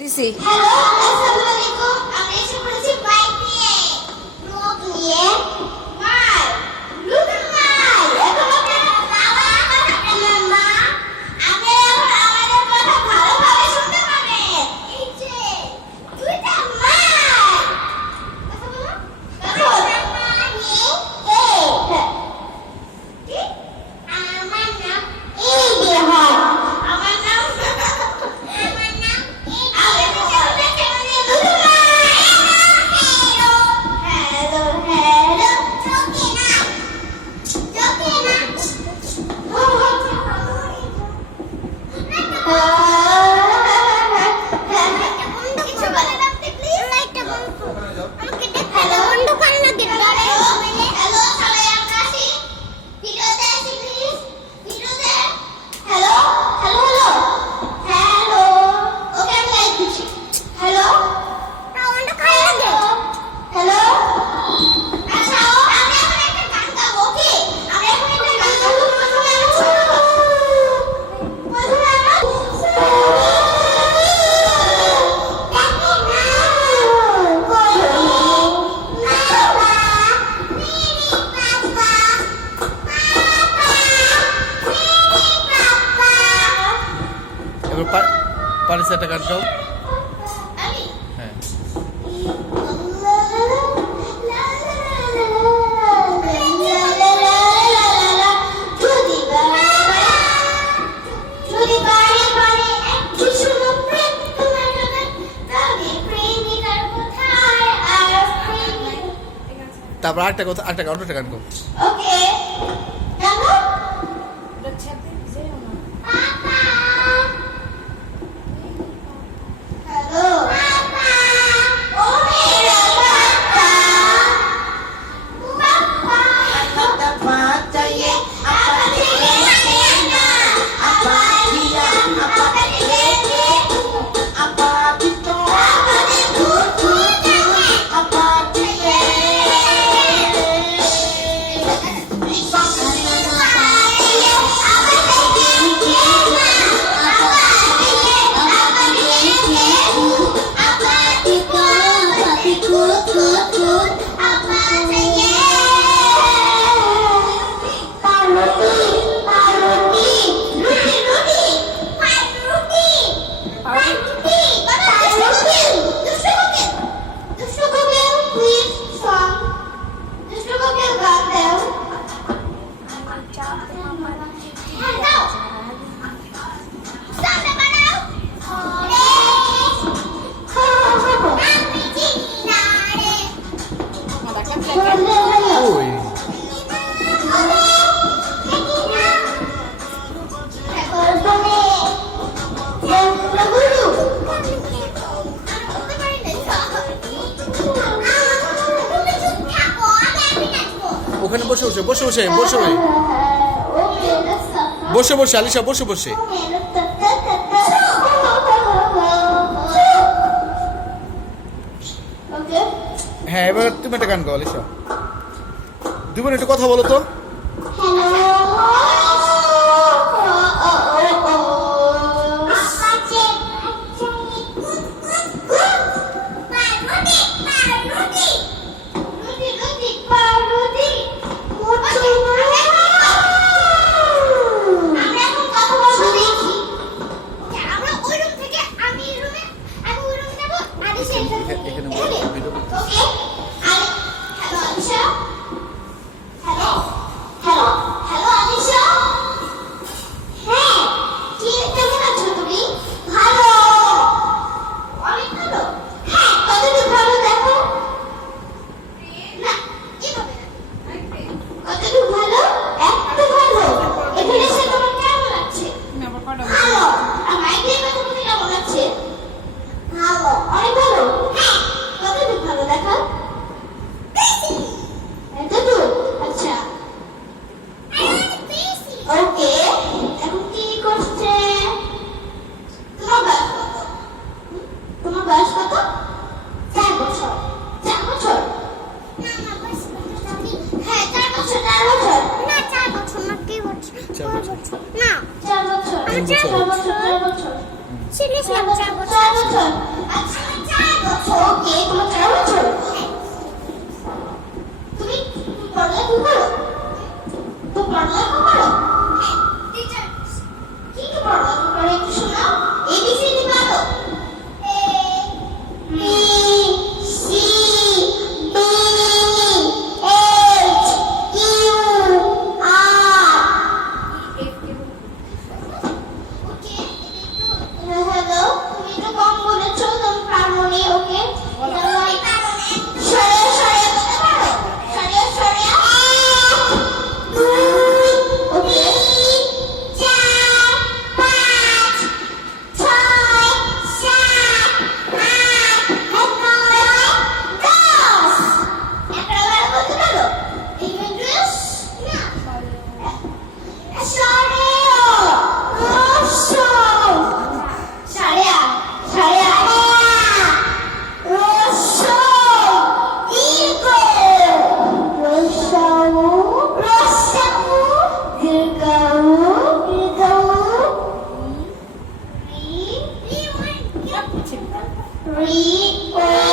দিছি। হ্যালো, আসসালামু আলাইকুম। আমরা এসে পড়েছি বাইক নিয়ে, রোগ নিয়ে। মার, লুতুর মার। এখন আপনারা বাবা কথা বললেন না। আপনি এখন আমাদের কথা ভালোভাবে শুনতে পাবেন। এই যে, দুইটা মার। কথা বলো। কথা মানে কি? আমার নাম এই যে হয়। আমার নাম পারিস একটা গান গাও। হ্যাঁ, তারপর আরেকটা কথা, আরেকটা গান গাও। ওকে জানো हेलो पापा ओ मेरा पापा पापा चाहिए आपा चाहिए ना आपा दिया आपा चाहिए आपा तो आपा दे आपा चाहिए ওই ওখানে বসে বসে আলিশা বসে হ্যাঁ, এবার তুমি একটা গান গাও আলিশা। দুই বোন একটু কথা বলো তো। না 4 বছর 4 বছর ছিলেছিলাম 4 বছর। আচ্ছা, আমি 4 বছর। ওকে, তোমার 4 বছর। তুমি পড়ালেখা করো? তুমি পড়ালেখা করো? হ্যাঁ, টিচার। কি কি পড়ালেখা করো একটু শোনাও। ABCD পারো? A B C D H Q R okay, hello, তুমি একটু কম বলেছো, তুমি পারো নি, ওকে? সরে সরে বলতে পারো? সরে সরে। 1 2 ওকে 4 5 6 7 8 9 10 একটা বার বলতে পারো? ইংলিশ না সরে রসো সারিয়া সারিয়া রসো দীর্ঘ রসৌ রসৌ দীর্ঘ দীর্ঘ রি রি